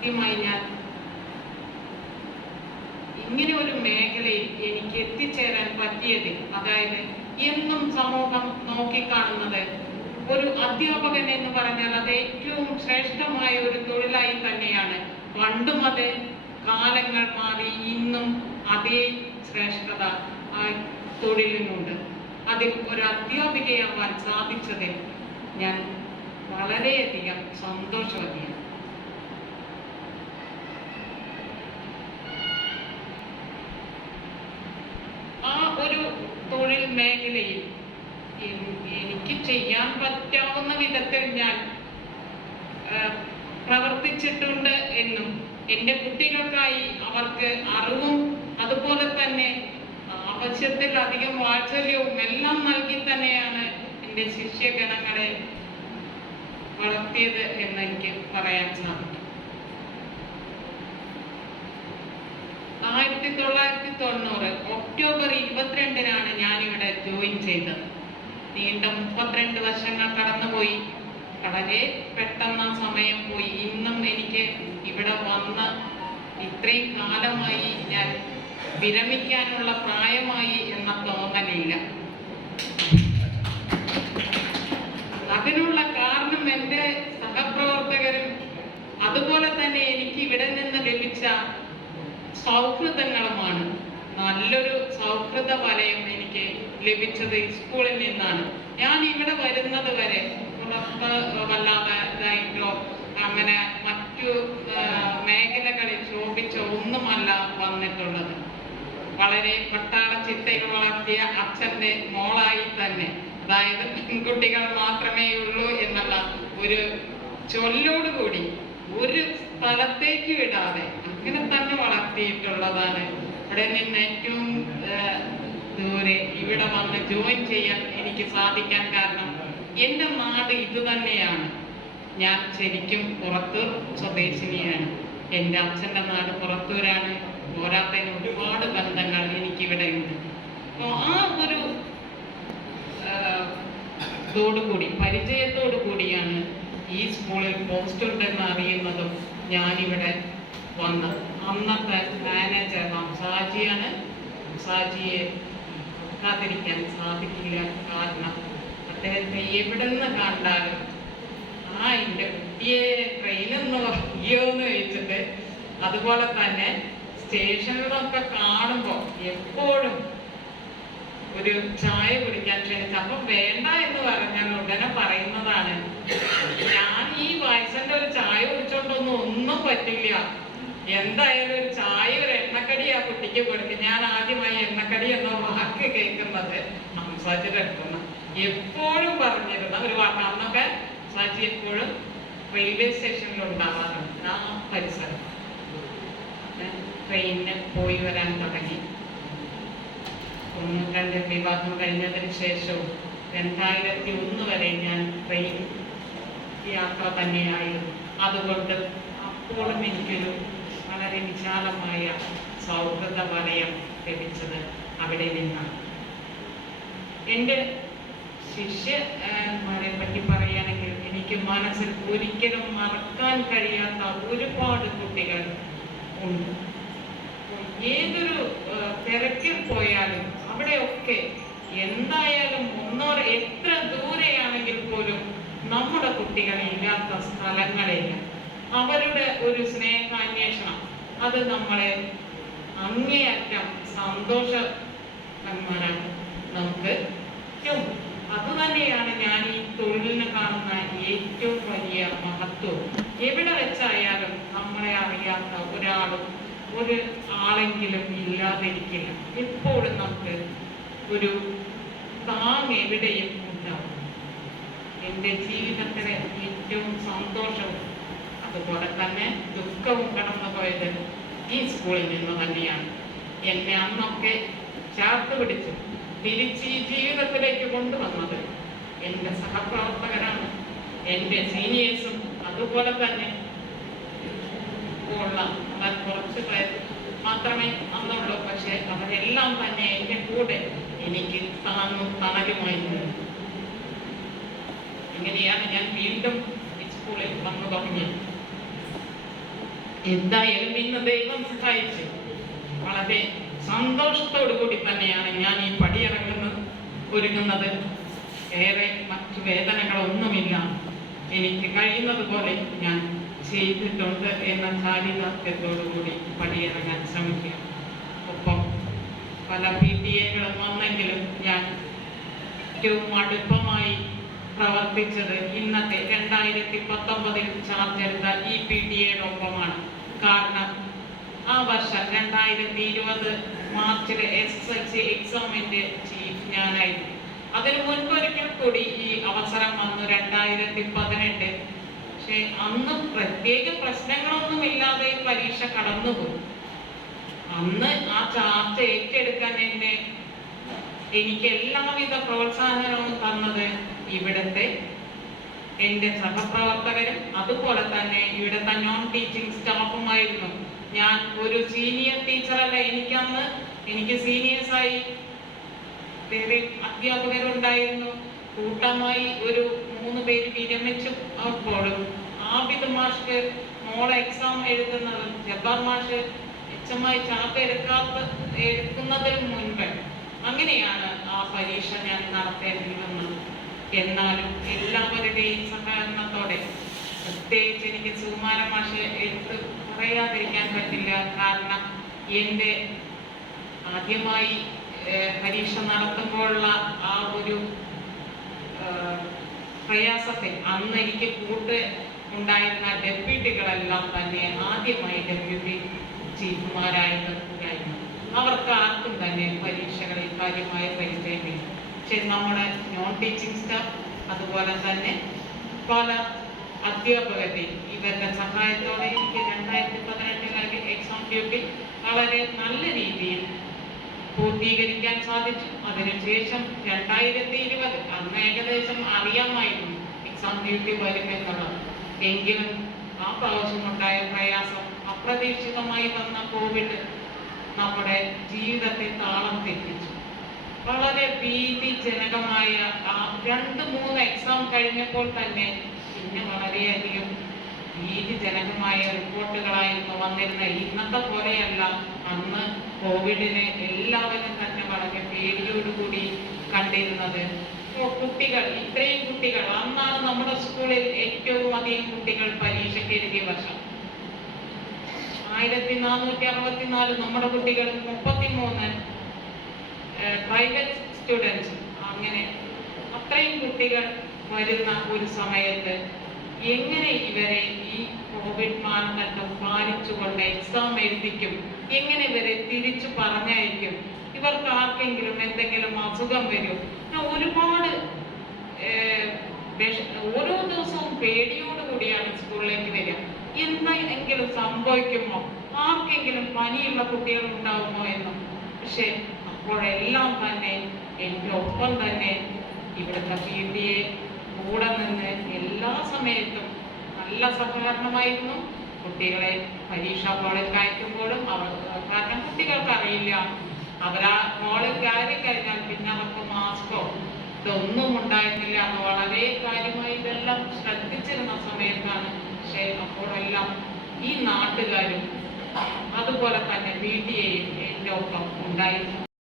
ആദ്യമായി ഞാൻ ഇങ്ങനെ ഒരു മേഖലയിൽ എനിക്ക് എത്തിച്ചേരാൻ പറ്റിയത്, അതായത് എന്നും സമൂഹം നോക്കിക്കാണുന്നത് ഒരു അധ്യാപകൻ എന്ന് പറഞ്ഞാൽ അത് ഏറ്റവും ശ്രേഷ്ഠമായ ഒരു തൊഴിലായി തന്നെയാണ്. പണ്ടും അത് കാലങ്ങൾ മാറി ഇന്നും അതേ ശ്രേഷ്ഠത ആ തൊഴിലിനുണ്ട്. അതിൽ ഒരു അധ്യാപികയാവാൻ സാധിച്ചതിൽ ഞാൻ വളരെയധികം സന്തോഷവതിയാണ്. ആ ഒരു തൊഴിൽ മേഖലയിൽ എനിക്ക് ചെയ്യാൻ പറ്റാവുന്ന വിധത്തിൽ ഞാൻ പ്രവർത്തിച്ചിട്ടുണ്ട് എന്നും എൻ്റെ കുട്ടികൾക്കായി അവർക്ക് അറിവും അതുപോലെ തന്നെ ആവശ്യത്തിൽ അധികം വാത്സല്യവും എല്ലാം നൽകി തന്നെയാണ് എൻ്റെ ശിഷ്യഗണങ്ങളെ വളർത്തിയത് എന്ന് എനിക്ക് പറയാൻ സാധിക്കും. 1990 ഒക്ടോബർ 22-നാണ് ഞാനിവിടെ ജോയിൻ ചെയ്തത്. നീണ്ട 32 വർഷങ്ങൾ കടന്നുപോയി. വളരെ പെട്ടെന്ന് സമയം പോയി. ഇന്നും എനിക്ക് ഇവിടെ വന്ന് ഇത്രയും കാലമായി ഞാൻ വിരമിക്കാനുള്ള പ്രായമായി എന്ന തോന്നലില്ല. അതിനുള്ള കാരണം എൻ്റെ സഹപ്രവർത്തകരും അതുപോലെ തന്നെ എനിക്ക് ഇവിടെ നിന്ന് ലഭിച്ച സൗഹൃദങ്ങളുമാണ്. നല്ലൊരു സൗഹൃദ വലയം എനിക്ക് ലഭിച്ചത് ഈ സ്കൂളിൽ നിന്നാണ്. ഞാൻ ഇവിടെ വരുന്നത് വരെ പുറത്ത് വല്ലാതായിട്ടോ അങ്ങനെ മറ്റു മേഖലകളിൽ ശോഭിച്ച ഒന്നുമല്ല വന്നിട്ടുള്ളത്. വളരെ പട്ടാള ചിട്ടയിൽ വളർത്തിയ അച്ഛൻ്റെ മോളായി തന്നെ, അതായത് പെൺകുട്ടികൾ മാത്രമേ ഉള്ളൂ എന്നുള്ള ഒരു ചൊല്ലോടുകൂടി ഒരു സ്ഥലത്തേക്ക് വിടാതെ അങ്ങനെ തന്നെ വളർത്തിയിട്ടുള്ളതാണ്. ഇവിടെ നിന്ന് ഏറ്റവും ദൂരെ ഇവിടെ വന്ന് ജോയിൻ ചെയ്യാൻ എനിക്ക് സാധിക്കാൻ കാരണം എൻ്റെ നാട് ഇത് തന്നെയാണ്. ഞാൻ ശരിക്കും പുറത്തൂർ സ്വദേശിനിയാണ്. എൻ്റെ അച്ഛൻ്റെ നാട് പുറത്തൂരാണ്. പോരാത്തതിന് ഒരുപാട് ബന്ധങ്ങൾ എനിക്കിവിടെ ഉണ്ട്. അപ്പോൾ ആ ഒരു ോടുകൂടി പരിചയത്തോടു കൂടിയാണ് ഈ സ്കൂളിൽ പോസ്റ്റ് ഉണ്ടെന്ന് അറിയുന്നതും ഞാനിവിടെ വന്നത്. അന്നത്തെ മാനേജർ സാജിയാണ്. സാജിയെ കാത്തിരിക്കാൻ സാധിക്കില്ല. കാരണം അദ്ദേഹത്തെ എവിടെ നിന്ന് കണ്ടാലും എൻ്റെ കുട്ടിയെ ട്രെയിനൊന്ന് വയ്യോന്ന് ചോദിച്ചിട്ട്, അതുപോലെ തന്നെ സ്റ്റേഷനിലൊക്കെ കാണുമ്പോൾ എപ്പോഴും ഒരു ചായ കുടിക്കാൻ ക്ഷണിച്ചു. അപ്പം വേണ്ട എന്ന് പറഞ്ഞാൽ ഉടനെ പറയുന്നതാണ്, ഞാൻ ഈ വയസ്സിന്റെ ഒരു ചായ കുടിച്ചോണ്ടൊന്നും പറ്റില്ല, എന്തായാലും ഒരു ചായ ഒരു എണ്ണക്കടി ആ കുട്ടിക്ക് കൊടുക്കും. ഞാൻ ആദ്യമായി എണ്ണക്കടി എന്ന വാക്ക് കേൾക്കുന്നത് ഹംസാജിയുടെ അടുത്തുനിന്ന്. എപ്പോഴും പറഞ്ഞിരുന്ന ഒരു വാക്ക്. അന്നൊക്കെ സാജി എപ്പോഴും റെയിൽവേ സ്റ്റേഷനിൽ ഉണ്ടാവാറുണ്ട്. ആ പരിസരം ട്രെയിനിന് പോയി വരാൻ തുടങ്ങി. 92 വിവാഹം കഴിഞ്ഞതിന് ശേഷവും 2001 വരെ ഞാൻ ട്രെയിൻ യാത്ര തന്നെയായിരുന്നു. അതുകൊണ്ട് അപ്പോഴും എനിക്കൊരു വളരെ വിശാലമായ സൗഹൃദ വലയം ലഭിച്ചത് അവിടെ നിന്നാണ്. എൻ്റെ ശിഷ്യന്മാരെ പറ്റി പറയുകയാണെങ്കിൽ എനിക്ക് മനസ്സിൽ ഒരിക്കലും മറക്കാൻ കഴിയാത്ത ഒരുപാട് കുട്ടികൾ ഉണ്ട്. ഏതൊരു തിരക്കിൽ പോയാലും അവിടെയൊക്കെ എന്തായാലും എത്ര ദൂരെയാണെങ്കിൽ പോലും നമ്മുടെ കുട്ടികൾ ഇല്ലാത്ത സ്ഥലങ്ങളില്ല. അവരുടെ ഒരു സ്നേഹാന്വേഷണം അത് നമ്മളെ അങ്ങേയറ്റം സന്തോഷന്മാരാണ്. നമുക്ക് അതുതന്നെയാണ് ഞാൻ ഈ തൊഴിലിന് കാണുന്ന ഏറ്റവും വലിയ മഹത്വം. എവിടെ വെച്ചായാലും നമ്മളെ അറിയാത്ത ഒരു ആളെങ്കിലും ഇല്ലാതിരിക്കില്ല. എപ്പോഴും നമുക്ക് ഒരു താങ് എവിടെയും ഉണ്ടാവും. എൻ്റെ ജീവിതത്തിലെ ഏറ്റവും സന്തോഷവും അതുപോലെ തന്നെ ദുഃഖവും കടന്നുപോയത് ഈ സ്കൂളിൽ നിന്ന് തന്നെയാണ്. എന്നെ അന്നൊക്കെ ചേർത്ത് പിടിച്ചു തിരിച്ച് ഈ ജീവിതത്തിലേക്ക് കൊണ്ടുവന്നത് എൻ്റെ സഹപ്രവർത്തകരാണ്, എൻ്റെ സീനിയേഴ്സും അതുപോലെ തന്നെ ഉള്ള കുറച്ച് പേർ മാത്രമേ അന്നുള്ളൂ. പക്ഷെ അവരെല്ലാം തന്നെ എൻ്റെ കൂടെ എനിക്ക് തണലുമായിരുന്നു. ഇങ്ങനെയാണ് ഞാൻ വീണ്ടും ഈ സ്കൂളിൽ വന്നു തുടങ്ങിയത്. എന്തായാലും ഇന്ന് ദൈവം സഹായിച്ചു വളരെ സന്തോഷത്തോടു കൂടി തന്നെയാണ് ഞാൻ ഈ ഒരുങ്ങുന്നത്. ഏറെ മറ്റു വേദനകളൊന്നുമില്ല, എനിക്ക് കഴിയുന്നത് പോലെ ഞാൻ ചെയ്തിട്ടുണ്ട് എന്ന ചാരിതാർത്ഥ്യത്തോടുകൂടി പടിയിറങ്ങാൻ ശ്രമിക്കുക. ഒപ്പം പല PTA-കളും വന്നെങ്കിലും ഞാൻ ഏറ്റവും അടുപ്പമായി പ്രവർത്തിച്ചത് ഇന്നത്തെ 2019 ചാർജ് എടുത്ത ഈ PTA-യുടെ ഒപ്പമാണ്. കാരണം ആ വർഷം 2020 മാർച്ചിലെ SSLC എക്സാമിന്റെ ചീഫ് ഞാനായിരുന്നു. അതിനു മുൻപൊരിക്കൽ കൂടി ഈ അവസരം വന്നു 2018. പക്ഷെ അന്ന് പ്രത്യേക പ്രശ്നങ്ങളൊന്നുമില്ലാതെ പരീക്ഷ കടന്നുപോയി. അന്ന് ആ ചാർജ് ഏറ്റെടുക്കാൻ എനിക്ക് എല്ലാവിധ പ്രോത്സാഹനവും തന്നത് ഇവിടുത്തെ എൻ്റെ സഹപ്രവർത്തകരും അതുപോലെ തന്നെ ഇവിടുത്തെ നോൺ ടീച്ചിങ് സ്റ്റാഫുമായിരുന്നു. ഞാൻ ഒരു സീനിയർ ടീച്ചറല്ല, എനിക്ക് സീനിയേഴ്സായി വേറെ അധ്യാപകരുണ്ടായിരുന്നു. കൂട്ടമായി ഒരു 3 പേര് വിരമിച്ചു. അപ്പോഴും ആബിദ് മാഷ്ക്ക് മോളെ എക്സാം എഴുതുന്നത്, ജബ്ബാർ മാഷ് HM-ആയി ചാർട്ട് എടുക്കുന്നതിന് മുൻപ് അങ്ങനെയാണ് ആ പരീക്ഷ ഞാൻ നടത്തേണ്ടി വന്നത്. എന്നാലും എല്ലാവരുടെയും സഹകരണത്തോടെ, പ്രത്യേകിച്ച് എനിക്ക് സുകുമാര മാഷ് എടുത്ത് പറയാതിരിക്കാൻ പറ്റില്ല. കാരണം എൻ്റെ ആദ്യമായി പരീക്ഷ നടത്തുമ്പോഴുള്ള ആ ഒരു പ്രയാസത്തിൽ അന്ന് എനിക്ക് ഉണ്ടായിരുന്ന ഡെപ്യൂട്ടികളെല്ലാം തന്നെ ആദ്യമായി ഡെപ്യൂട്ടി ചീഫുമാരായിരുന്നു. അവർക്ക് ആർക്കും തന്നെ പരീക്ഷകളിൽ കാര്യമായ പരിചയമില്ല. പക്ഷെ നമ്മുടെ നോൺ ടീച്ചിങ് സ്റ്റാഫ് അതുപോലെ തന്നെ പല അധ്യാപകരെയും ഇവരുടെ സഹായത്തോടെ എനിക്ക് 2018 എക്സാം ഡ്യൂട്ടി വളരെ നല്ല രീതിയിൽ പൂർത്തീകരിക്കാൻ സാധിച്ചു. അതിനുശേഷം 2020 അന്ന് ഏകദേശം അറിയാമായിരുന്നു എക്സാം ഡ്യൂട്ടി വരുമെന്നുള്ളത്. എങ്കിലും ആ പ്രാവശ്യമുണ്ടായ പ്രയാസം, അപ്രതീക്ഷിതമായി വന്ന കോവിഡ് നമ്മുടെ ജീവിതത്തെ താളം തെറ്റിച്ചു. വളരെ ഭീതിജനകമായ ആ 2-3 എക്സാം കഴിഞ്ഞപ്പോൾ തന്നെ പിന്നെ വളരെയധികം ഭീതിജനകമായ റിപ്പോർട്ടുകളായിരുന്നു വന്നിരുന്നത്. ഇന്നത്തെ പോലെയല്ല, അന്ന് കോവിഡിനെ എല്ലാവരും തന്നെ വളരെ പേടിയോടുകൂടി കണ്ടിരുന്നത്. കുട്ടികൾ, ഇത്രയും കുട്ടികൾ, അന്നാണ് നമ്മുടെ സ്കൂളിൽ ഏറ്റവും അധികം കുട്ടികൾ പരീക്ഷയ്ക്ക് എഴുതിയ വർഷം. 1464 നമ്മുടെ കുട്ടികൾ, 33 പ്രൈവറ്റ് സ്റ്റുഡൻസ്. അങ്ങനെ അത്രയും കുട്ടികൾ വരുന്ന ഒരു സമയത്ത് എങ്ങനെ ഇവരെ ഈ കോവിഡ് മാനദണ്ഡം പാലിച്ചുകൊണ്ട് എക്സാം എഴുതിക്കും? എങ്ങനെ ഇവരെ തിരിച്ചു പറഞ്ഞയക്കും? ഇവർക്ക് ആർക്കെങ്കിലും എന്തെങ്കിലും അസുഖം വരും? ഒരുപാട് ഓരോ ദിവസവും പേടിയോടുകൂടിയാണ് സ്കൂളിലേക്ക് വരിക. എന്തെങ്കിലും സംഭവിക്കുമോ, ആർക്കെങ്കിലും പനിയുള്ള കുട്ടികൾ ഉണ്ടാവുമോ എന്നും. പക്ഷെ അപ്പോഴെല്ലാം തന്നെ എൻ്റെ ഒപ്പം തന്നെ ഇവിടുത്തെ PTA കൂടെ നിന്ന് എല്ലാ സമയത്തും നല്ല സഹകരണമായിരുന്നു. കുട്ടികളെ പരീക്ഷാ ഹാളിൽ കയറ്റുമ്പോഴും കാരണം കുട്ടികൾക്ക് അറിയില്ല, അവരാ ഹാളിൽ കയറി കഴിഞ്ഞാൽ പിന്നെ അവർക്ക് മാസ്കോ ഇതൊന്നും ഉണ്ടായിരുന്നില്ല. അത് വളരെ കാര്യമായി ഇതെല്ലാം ശ്രദ്ധിച്ചിരുന്ന സമയത്താണ്. പക്ഷെ അപ്പോഴെല്ലാം ഈ നാട്ടുകാരും അതുപോലെ തന്നെ PTA-യും എൻ്റെ ഒപ്പം ഉണ്ടായിരുന്നു.